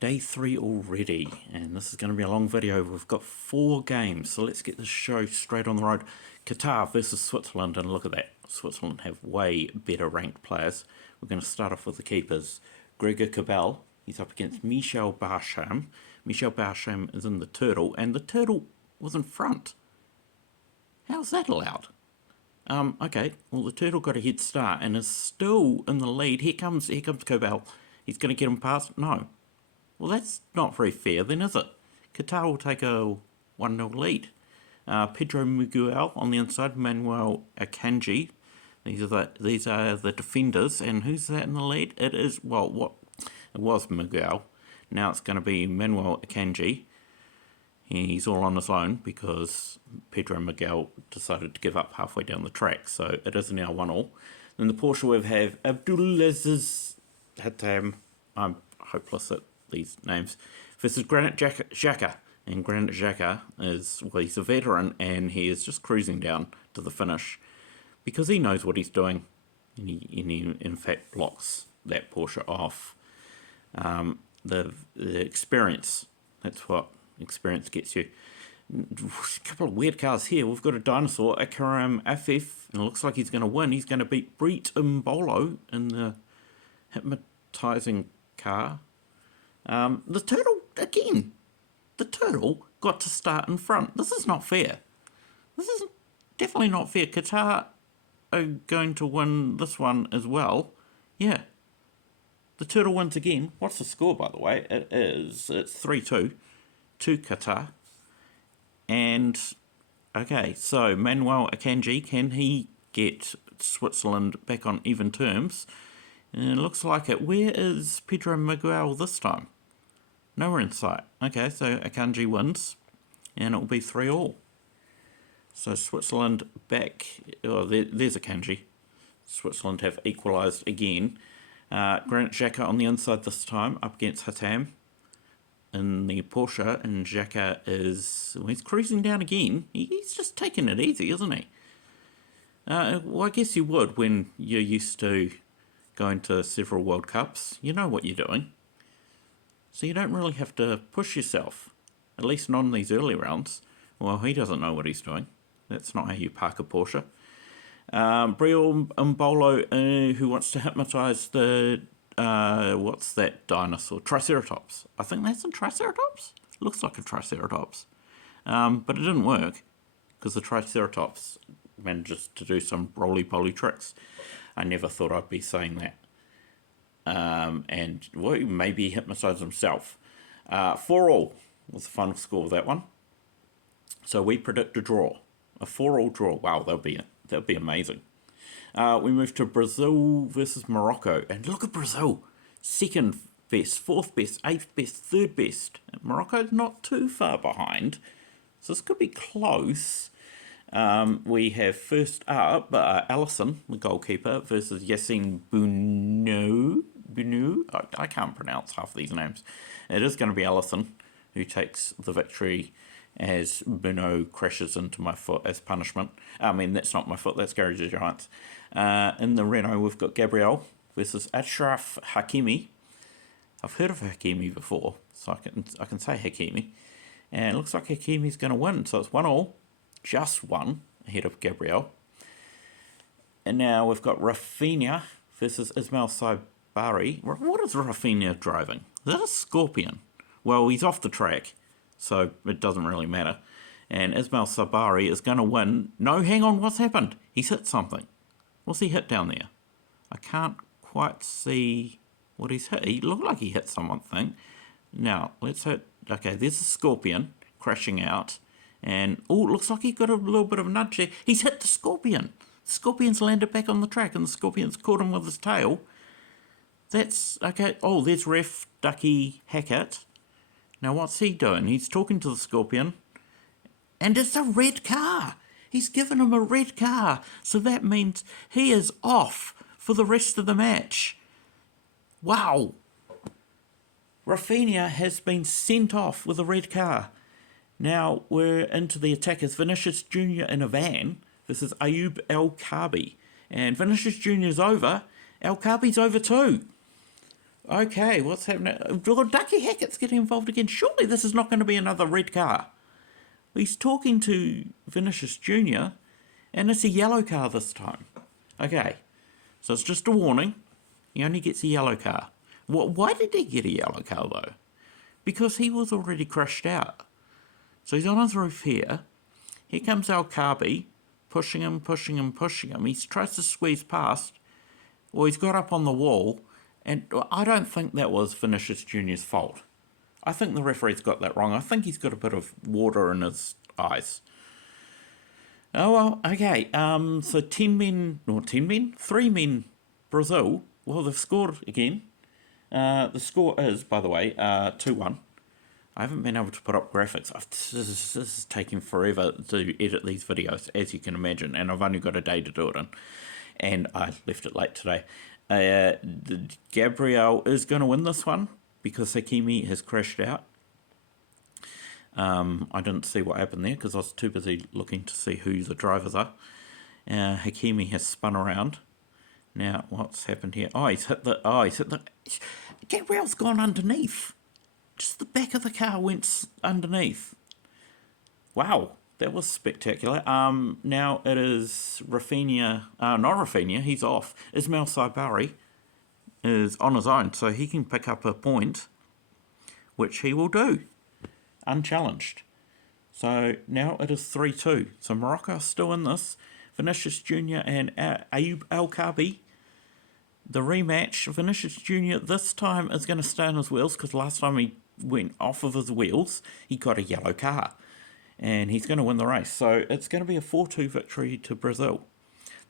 Day 3 already, and this is going to be a long video. We've got 4 games, so let's get this show straight on the road. Qatar versus Switzerland, and look at that. Switzerland have way better ranked players. We're going to start off with the keepers. Gregor Kobel, he's up against Michel Barsham. Michel Barsham is in the Turtle, and the Turtle was in front. How's that allowed? Okay, well the Turtle got a head start and is still in the lead. Here comes Kobel. He's going to get him past? No. Well, that's not very fair then, is it? Qatar will take a 1-0 lead. Pedro Miguel on the inside, Manuel Akanji. These are the defenders, and who's that in the lead? It is, well, it was Miguel. Now it's going to be Manuel Akanji. He's all on his own because Pedro Miguel decided to give up halfway down the track, so it is now 1-1. Then the Porsche we have Abdulaziz Hatam. I'm hopeless at these names. Versus Granit Xhaka. And Granit Xhaka is, well, he's a veteran and he is just cruising down to the finish because he knows what he's doing. And he in fact blocks that Porsche off. The experience, that's what experience gets you. A couple of weird cars here. We've got a dinosaur, Akram Afif, and it looks like he's going to win. He's going to beat Brett Mbolo in the hypnotising car. The Turtle, again, the Turtle got to start in front. This is not fair. This is definitely not fair. Qatar are going to win this one as well. Yeah. The Turtle wins again. What's the score, by the way? It's 3-2 to Qatar. And, okay, so Manuel Akanji, can he get Switzerland back on even terms? And it looks like it. Where is Pedro Miguel this time? Nowhere in sight. Okay, so Akanji wins, and it will be 3-3. So Switzerland back. Oh, there's Akanji. Switzerland have equalised again. Granit Xhaka on the inside this time, up against Hatam in the Porsche, and Xhaka is, well, he's cruising down again. He's just taking it easy, isn't he? Well, I guess you would when you're used to going to several World Cups. You know what you're doing. So you don't really have to push yourself, at least not in these early rounds. Well, he doesn't know what he's doing. That's not how you park a Porsche. Brett Mbolo, who wants to hypnotise the, what's that dinosaur? Triceratops. I think that's a Triceratops? Looks like a Triceratops. But it didn't work, because the Triceratops manages to do some roly-poly tricks. I never thought I'd be saying that. And well, maybe he hypnotised himself. 4-4 was the final score of that one. So we predict a draw. A 4-4 draw. Wow, that'll be amazing. We move to Brazil versus Morocco. And look at Brazil. 2nd best, 4th best, 8th best, 3rd best. Morocco's not too far behind. So this could be close. We have first up Allison, the goalkeeper, versus Yassine Bounou. I can't pronounce half of these names. It is going to be Allison who takes the victory as Bounou crashes into my foot as punishment. I mean, that's not my foot, that's Garage Giants. In the Renault, we've got Gabriel versus Ashraf Hakimi. I've heard of Hakimi before, so I can say Hakimi. And it looks like Hakimi's going to win, so it's 1-1. Just one ahead of Gabriel. And now we've got Rafinha versus Ismail Sabari. What is Rafinha driving? Is that a Scorpion? Well, he's off the track, so it doesn't really matter. And Ismail Sabari is going to win. No, hang on, what's happened? He's hit something. What's he hit down there? I can't quite see what he's hit. He looked like he hit something. Now, let's hit. Okay, there's a Scorpion crashing out. And, oh, it looks like he got a little bit of a nudge there. He's hit the Scorpion. The Scorpion's landed back on the track, and the Scorpion's caught him with his tail. That's, okay. Oh, there's Ref Ducky Hackett. Now, what's he doing? He's talking to the Scorpion. And it's a red car. He's given him a red car. So that means he is off for the rest of the match. Wow. Rafinha has been sent off with a red car. Now we're into the attackers. Vinicius Jr. in a van. This is Ayoub El Kabi. And Vinicius Jr. is over. El Kabi's over too. Okay, what's happening? Oh, Ducky Hackett's getting involved again. Surely this is not going to be another red car. He's talking to Vinicius Jr. and it's a yellow car this time. Okay, so it's just a warning. He only gets a yellow car. Why did he get a yellow car though? Because he was already crashed out. So he's on his roof here. Here comes Al Kabi, pushing him. He tries to squeeze past. Well, he's got up on the wall, and I don't think that was Vinicius Jr.'s fault. I think the referee's got that wrong. I think he's got a bit of water in his eyes. Oh, well, okay. So 3 men, Brazil. Well, they've scored again. The score is, by the way, 2-1. I haven't been able to put up graphics. This is taking forever to edit these videos, as you can imagine, and I've only got a day to do it in. And I left it late today. Gabriel is going to win this one because Hakimi has crashed out. I didn't see what happened there because I was too busy looking to see who the drivers are. Hakimi has spun around. Now, what's happened here? He's hit the... Gabriel's gone underneath. Just the back of the car went underneath. Wow, that was spectacular. Now it is Rafinha... not Rafinha, he's off. Ismail Saibari is on his own, so he can pick up a point, which he will do, unchallenged. So now it is 3-2. So Morocco are still in this. Vinicius Jr. and Ayoub El Kabi. The rematch, Vinicius Jr. this time is going to stay on his wheels because last time he went off of his wheels, he got a yellow car. And he's going to win the race. So it's going to be a 4-2 victory to Brazil.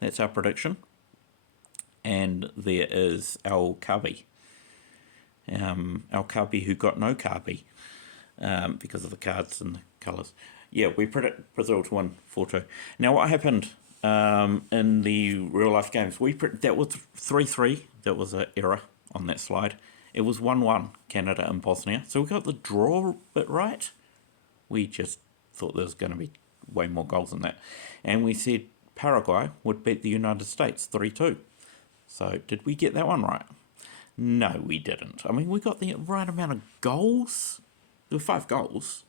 That's our prediction. And there is El Kabi. El Kabi who got no Kabi because of the cards and the colours. Yeah, we predict Brazil to win 4-2. Now what happened in the real life games? That was 3-3. That was an error on that slide. It was 1-1, Canada and Bosnia. So we got the draw bit right. We just thought there was going to be way more goals than that. And we said Paraguay would beat the United States 3-2. So did we get that one right? No, we didn't. I mean, we got the right amount of goals. There were 5 goals.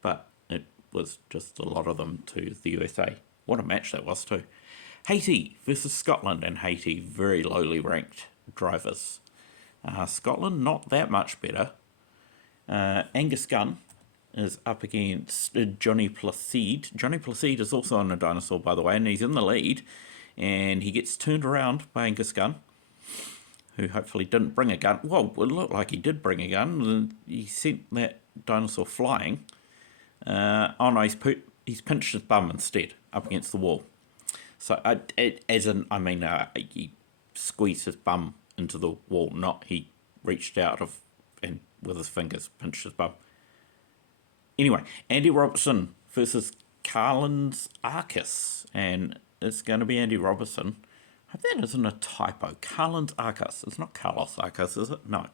But it was just a lot of them to the USA. What a match that was too. Haiti versus Scotland, and Haiti very lowly ranked drivers. Scotland not that much better. Angus Gunn is up against Johnny Placide. Johnny Placide is also on a dinosaur, by the way, and he's in the lead. And he gets turned around by Angus Gunn, who hopefully didn't bring a gun. Well, it looked like he did bring a gun. He sent that dinosaur flying. Oh no, he's pinched his bum instead up against the wall. So, he squeezed his bum into the wall, not he reached out and with his fingers pinched his bum. Anyway, Andy Robertson versus Carlins Arcus, and it's going to be Andy Robertson. I hope that isn't a typo. Carlins Arcus. It's not Carlos Arcus, is it? No,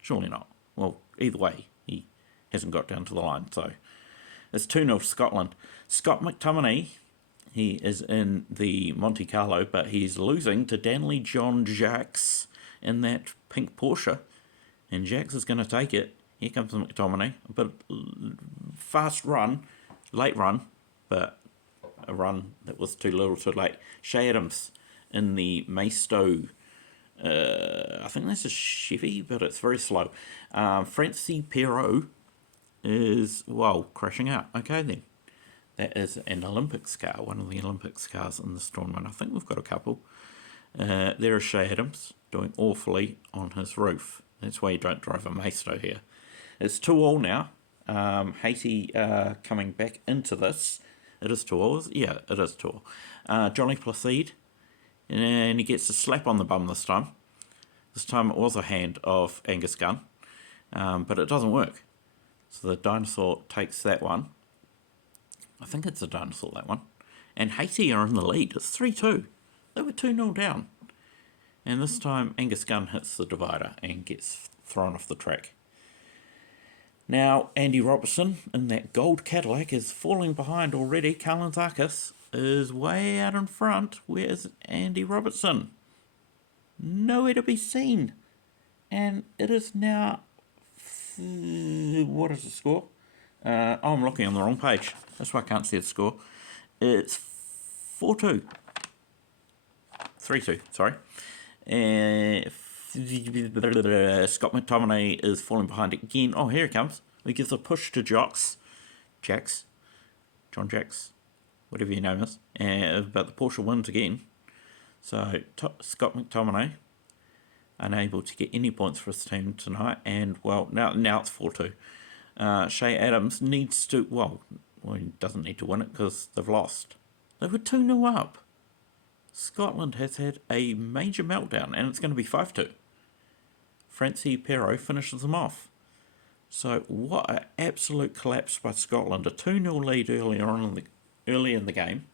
surely not. Well, either way, he hasn't got down to the line, so it's 2-0 Scotland. Scott McTominay, he is in the Monte Carlo, but he's losing to Danley John Jacques in that pink Porsche. And Jacques is going to take it. Here comes McTominay. A bit fast run, late run, but a run that was too little too late. Shay Adams in the Maisto. I think that's a Chevy, but it's very slow. Francie Perrault is, crashing out. Okay then. That is an Olympics car, one of the Olympics cars in this tournament. I think we've got a couple. There is Shay Adams doing awfully on his roof. That's why you don't drive a Maisto here. It's 2-2 now. Haiti coming back into this. It is 2-2. Yeah, it is 2-2. Johnny Placide. And he gets a slap on the bum this time. This time it was a hand of Angus Gunn. But it doesn't work. So the dinosaur takes that one. I think it's a dinosaur, that one. And Haiti are in the lead. It's 3-2. They were 2-0 down. And this time Angus Gunn hits the divider and gets thrown off the track. Now Andy Robertson in that gold Cadillac is falling behind already. Carlin Zarkis is way out in front. Where's Andy Robertson? Nowhere to be seen. And it is now... What is the score? I'm looking on the wrong page. That's why I can't see the score. It's 4-2. 3-2, sorry. Scott McTominay is falling behind again. Oh, here he comes. He gives a push to John Jacks, whatever your name is. But the Porsche wins again. So Scott McTominay unable to get any points for his team tonight. And, well, now it's 4-2. Shea Adams needs to... Well, he doesn't need to win it because they've lost. They were 2-0 up. Scotland has had a major meltdown, and it's going to be 5-2. Francie Perrault finishes them off. So what an absolute collapse by Scotland. A 2-0 lead early in the game,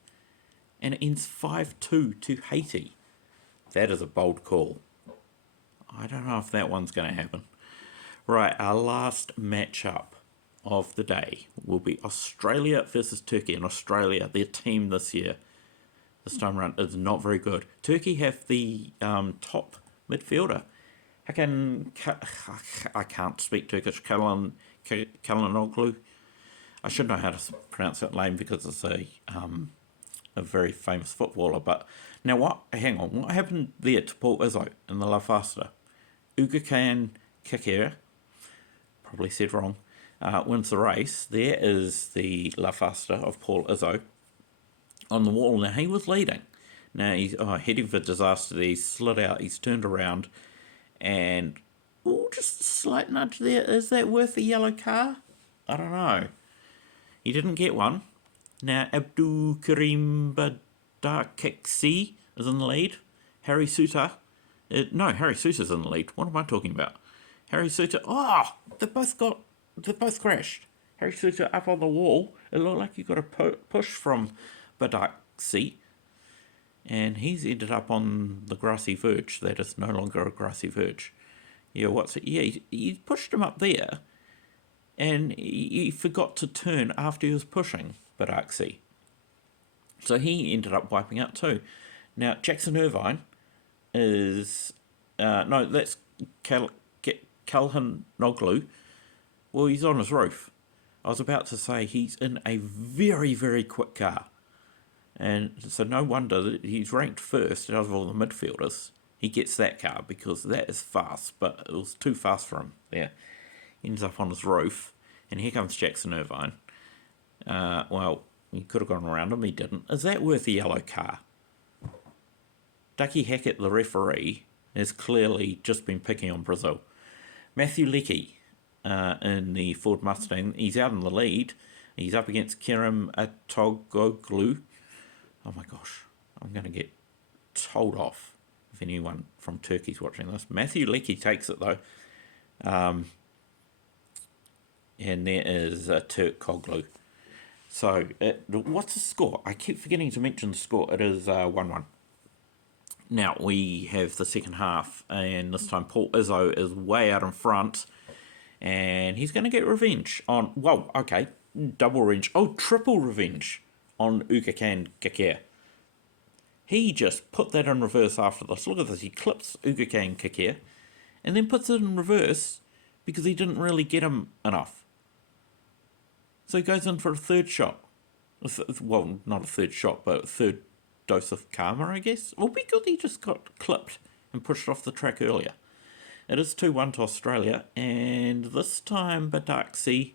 and it ends 5-2 to Haiti. That is a bold call. I don't know if that one's going to happen. Right, our last matchup of the day will be Australia versus Turkey. And Australia, their team this year, this time around, is not very good. Turkey have the top midfielder. I can't speak Turkish. Kalanoglu. I should know how to pronounce that name because it's a very famous footballer. But now what? Hang on. What happened there to Paul Izzo in the La Fasta? Ugakan Kikera, probably said wrong, wins the race. There is the La Fasta of Paul Izzo on the wall. Now, he was leading. Now, he's heading for disaster. He's slid out. He's turned around. And, just a slight nudge there. Is that worth a yellow card? I don't know. He didn't get one. Now, Abdul Karim Badakiksi is in the lead. Harry Suter. Harry Suter's in the lead. What am I talking about? Harry Suter. They both crashed. Harry Suter up on the wall. It looked like he got a push from Badakiksi. And he's ended up on the grassy verge. That is no longer a grassy verge. Yeah, what's it? Yeah, he pushed him up there. And he forgot to turn after he was pushing Badakiksi. So he ended up wiping out too. Now, Jackson Irvine is... that's Kalhanoglu. Well, he's on his roof. I was about to say he's in a very, very quick car. And so no wonder that he's ranked first out of all the midfielders. He gets that car because that is fast, but it was too fast for him there. He ends up on his roof, and here comes Jackson Irvine. He could have gone around him, he didn't. Is that worth a yellow car? Ducky Hackett, the referee, has clearly just been picking on Brazil. Matthew Leckie in the Ford Mustang, he's out in the lead. He's up against Kerem Atogoglu. Oh my gosh, I'm going to get told off if anyone from Turkey's watching this. Matthew Leckie takes it though. And there is Turk Koglu. So, what's the score? I keep forgetting to mention the score. It is 1-1. Now, we have the second half, and this time Paul Izzo is way out in front, and he's going to get revenge on... double revenge. Triple revenge on Ugakan Kikera. He just put that in reverse after this. Look at this. He clips Ugakan Kikera and then puts it in reverse because he didn't really get him enough. So he goes in for a third shot. Well, not a third shot, but a third dose of karma, I guess. Or because he just got clipped and pushed off the track earlier. It is 2-1 to Australia, and this time Badakiksi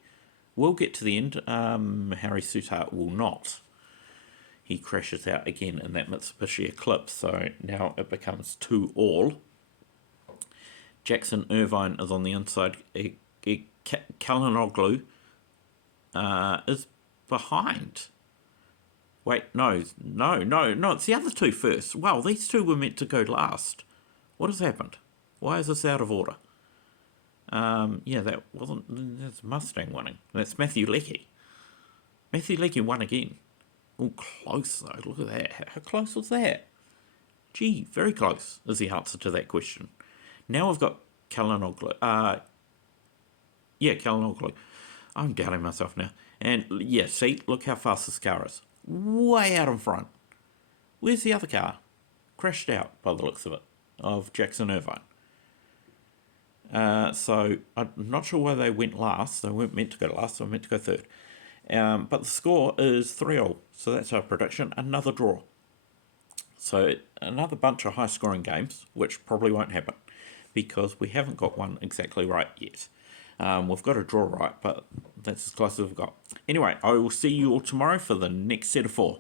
will get to the end. Harry Suter will not. He crashes out again in that Mitsubishi Eclipse, so now it becomes 2-2. Jackson Irvine is on the inside. Kalanoglu is behind. Wait, no, it's the other two first. Wow, these two were meant to go last. What has happened? Why is this out of order? That's Mustang winning. That's Matthew Leckie. Matthew Leckie won again. Oh, close though. Look at that. How close was that? Gee, very close is the answer to that question. Now we've got Kalanoglu. Kalanoglu. I'm doubting myself now. And yeah, see, look how fast this car is. Way out in front. Where's the other car? Crashed out by the looks of it, of Jackson Irvine. So I'm not sure why they went last. They weren't meant to go last, they were meant to go third. But the score is 3-0, so that's our prediction. Another draw. So another bunch of high-scoring games, which probably won't happen because we haven't got one exactly right yet. We've got a draw right, but that's as close as we've got. Anyway, I will see you all tomorrow for the next set of 4.